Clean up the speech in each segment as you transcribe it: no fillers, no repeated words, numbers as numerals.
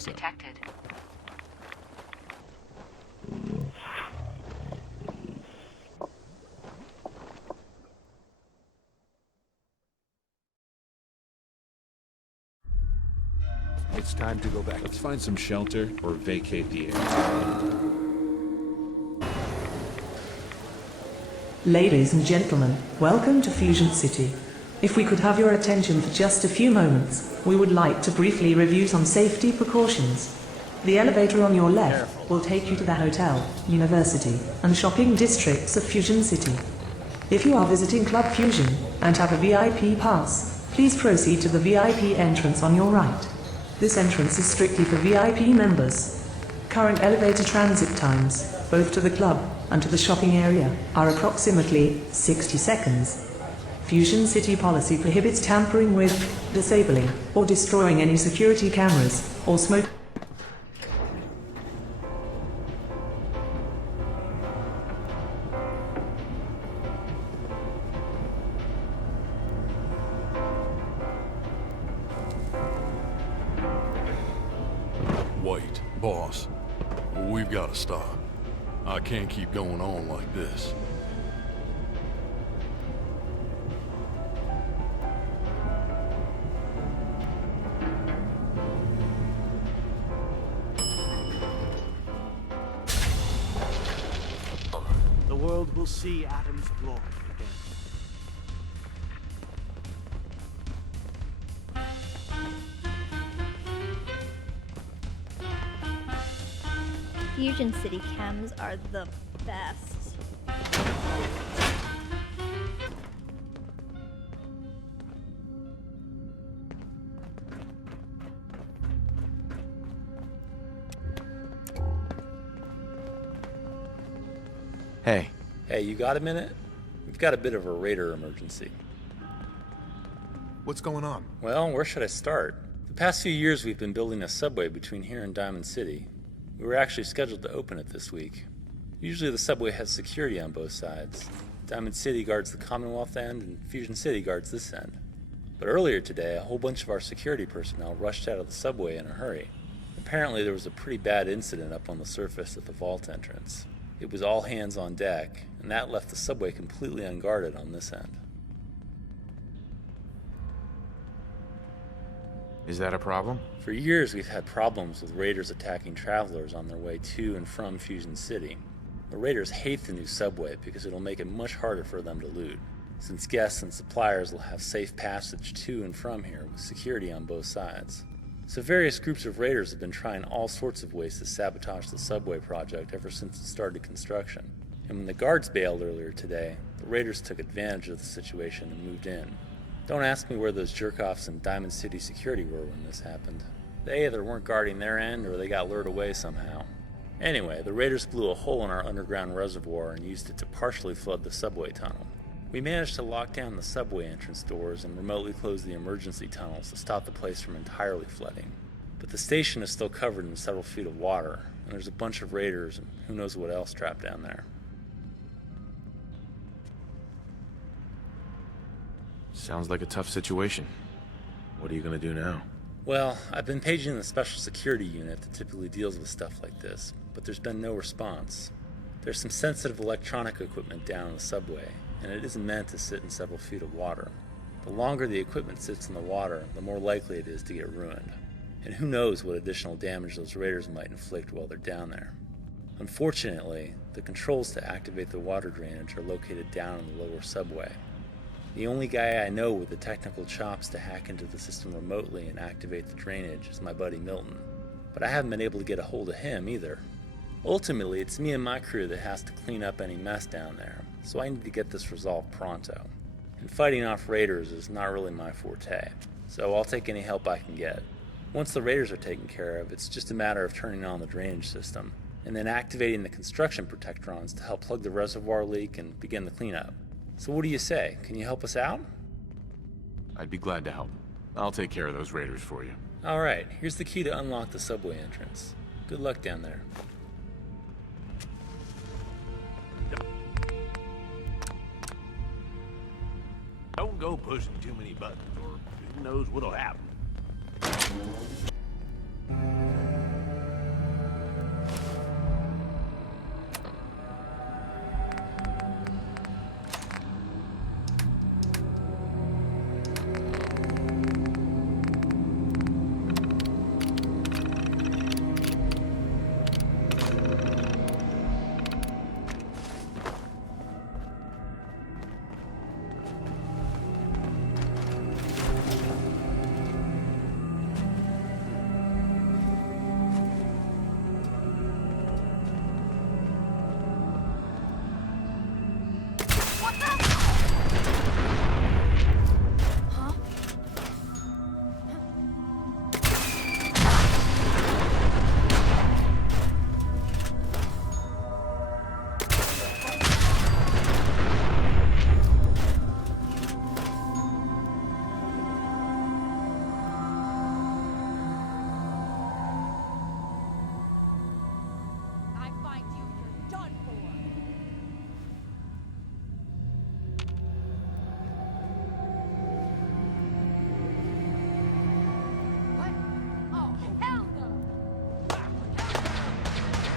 so. Detected. It's time to go back. Let's find some shelter or vacate the area. Ladies and gentlemen, welcome to Fusion City. If we could have your attention for just a few moments, we would like to briefly review some safety precautions. The elevator on your left will take you to the hotel, university, and shopping districts of Fusion City. If you are visiting Club Fusion and have a VIP pass, please proceed to the VIP entrance on your right. This entrance is strictly for VIP members. Current elevator transit times, both to the club and to the shopping area, are approximately 60 seconds. Fusion City policy prohibits tampering with, disabling, or destroying any security cameras, or smoke. Wait, boss. We've got to stop. I can't keep going on like this. The world will see Adam's glory again. Fusion City cams are the best. Hey. Hey, you got a minute? We've got a bit of a raider emergency. What's going on? Well, where should I start? The past few years we've been building a subway between here and Diamond City. We were actually scheduled to open it this week. Usually the subway has security on both sides. Diamond City guards the Commonwealth end and Fusion City guards this end. But earlier today, a whole bunch of our security personnel rushed out of the subway in a hurry. Apparently there was a pretty bad incident up on the surface at the vault entrance. It was all hands on deck, and that left the subway completely unguarded on this end. Is that a problem? For years, we've had problems with raiders attacking travelers on their way to and from Fusion City. The raiders hate the new subway because it'll make it much harder for them to loot, since guests and suppliers will have safe passage to and from here with security on both sides. So various groups of raiders have been trying all sorts of ways to sabotage the subway project ever since it started construction. And when the guards bailed earlier today, the raiders took advantage of the situation and moved in. Don't ask me where those jerk-offs in Diamond City security were when this happened. They either weren't guarding their end or they got lured away somehow. Anyway, the raiders blew a hole in our underground reservoir and used it to partially flood the subway tunnel. We managed to lock down the subway entrance doors and remotely close the emergency tunnels to stop the place from entirely flooding. But the station is still covered in several feet of water, and there's a bunch of raiders and who knows what else trapped down there. Sounds like a tough situation. What are you gonna do now? Well, I've been paging the special security unit that typically deals with stuff like this, but there's been no response. There's some sensitive electronic equipment down in the subway, and it isn't meant to sit in several feet of water. The longer the equipment sits in the water, the more likely it is to get ruined. And who knows what additional damage those raiders might inflict while they're down there. Unfortunately, the controls to activate the water drainage are located down in the lower subway. The only guy I know with the technical chops to hack into the system remotely and activate the drainage is my buddy Milton, but I haven't been able to get a hold of him either. Ultimately, it's me and my crew that has to clean up any mess down there, so I need to get this resolved pronto. And fighting off raiders is not really my forte, so I'll take any help I can get. Once the raiders are taken care of, it's just a matter of turning on the drainage system, and then activating the construction protectrons to help plug the reservoir leak and begin the cleanup. So what do you say? Can you help us out? I'd be glad to help. I'll take care of those raiders for you. Alright, here's the key to unlock the subway entrance. Good luck down there. Don't go pushing too many buttons, or who knows what'll happen.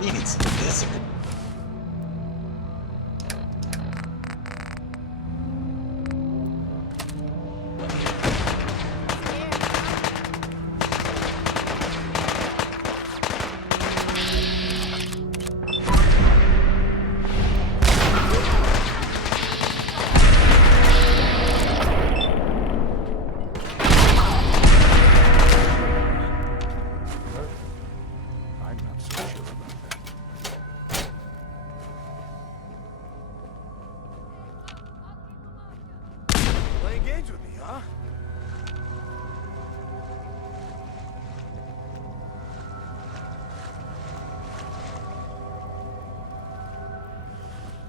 Needed some of this. I'm not so sure about that. Playing games with me, huh?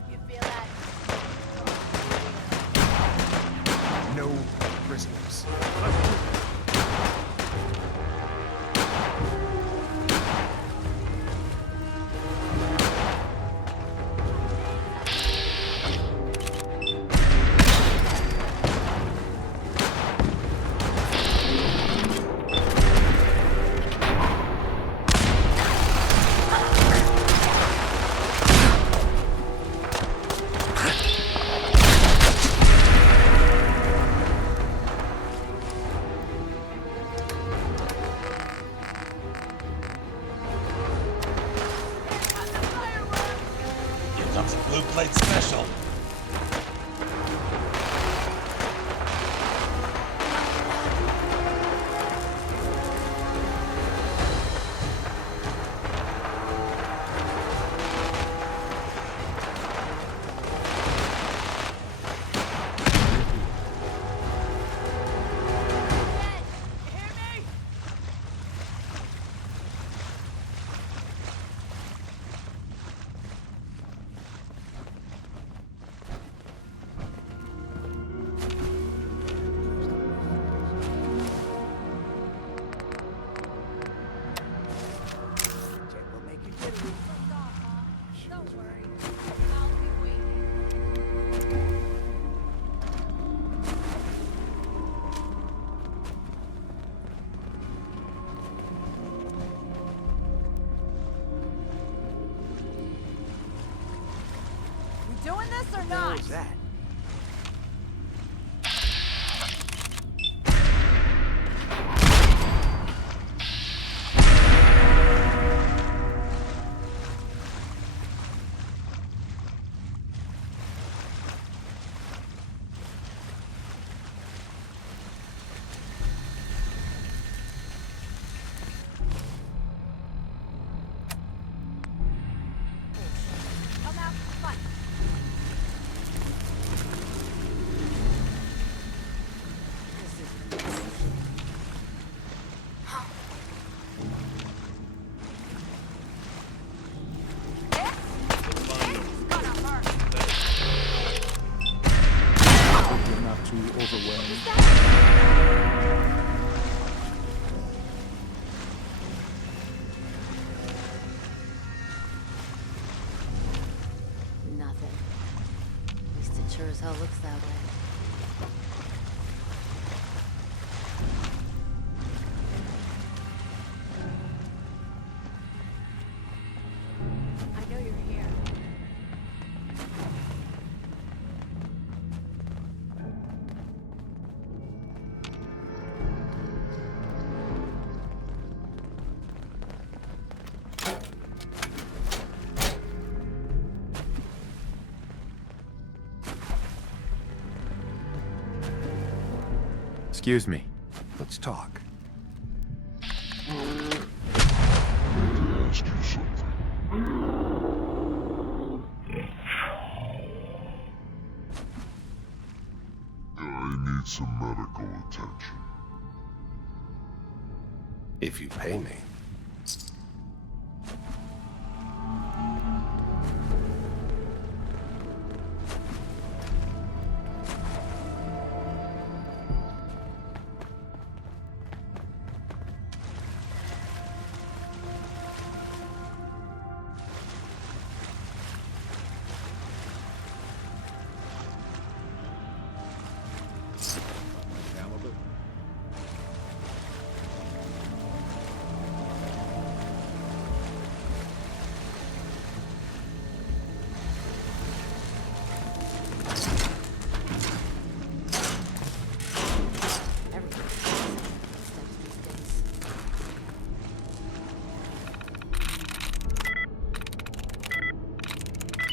You feel that? No prisoners. Here comes a blue plate special. We'll make it good. Don't worry. I'll be waiting. We doing this or What not? was that? Come out for fun. Hope you're not too overwhelmed. Nothing. At least it sure as hell looks that way. I know you're here. Excuse me. Let's talk. I need some medical attention. If you pay me. Caliber.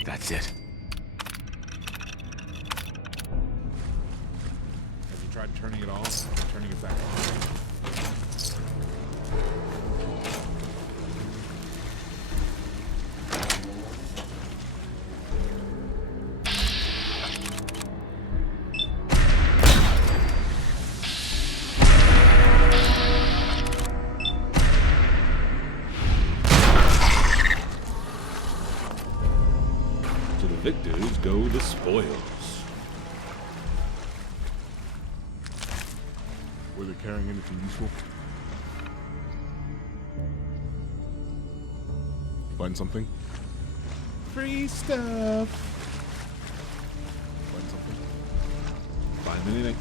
That's it. Have you tried turning it off? Turning it back on? To the victors go the spoils. Were they carrying anything useful? Find something? Free stuff. Find something? Find anything?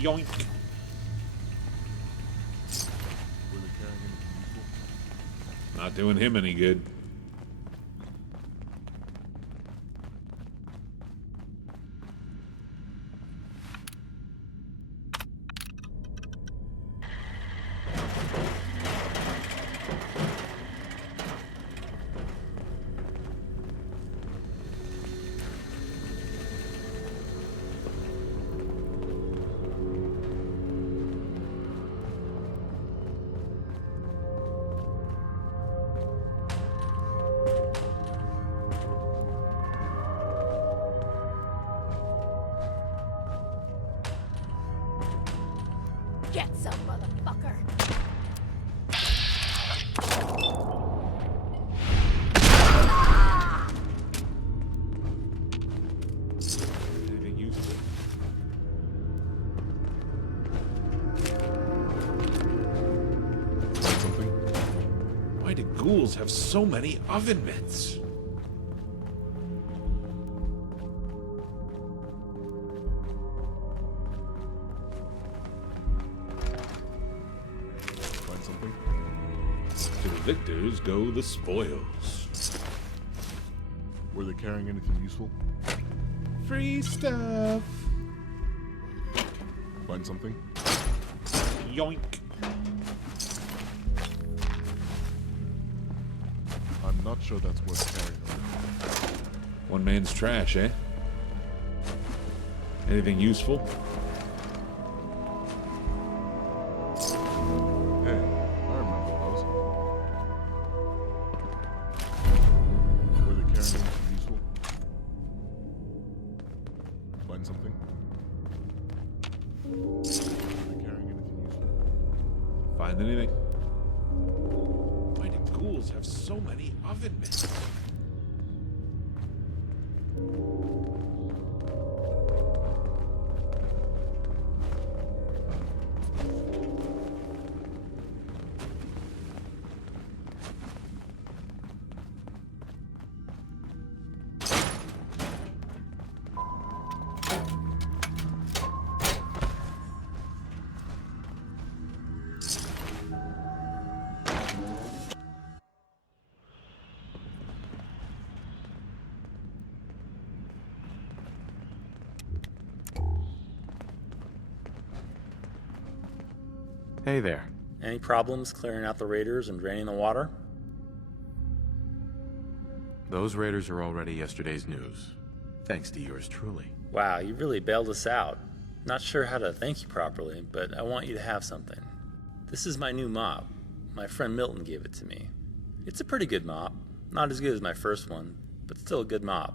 Yoink! Were they carrying anything useful? Not doing him any good. Get some, motherfucker! Anything useful? Find something? Why do ghouls have so many oven mitts? Find something? To the victors go the spoils. Were they carrying anything useful? Free stuff. Find something? Yoink. I'm not sure that's worth carrying. One man's trash, eh? Anything useful? Hey, I remember those. Were they carrying anything useful? Find something? Were they carrying anything useful? Find anything? Why do ghouls have so many oven mitts? Hey there. Any problems clearing out the raiders and draining the water? Those raiders are already yesterday's news. Thanks to yours truly. Wow, you really bailed us out. Not sure how to thank you properly, but I want you to have something. This is my new mop. My friend Milton gave it to me. It's a pretty good mop. Not as good as my first one, but still a good mop.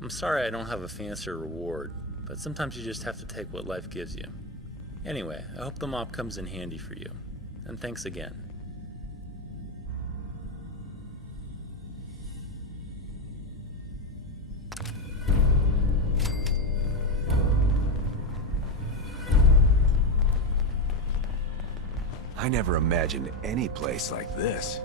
I'm sorry I don't have a fancier reward, but sometimes you just have to take what life gives you. Anyway, I hope the mop comes in handy for you, and thanks again. I never imagined any place like this.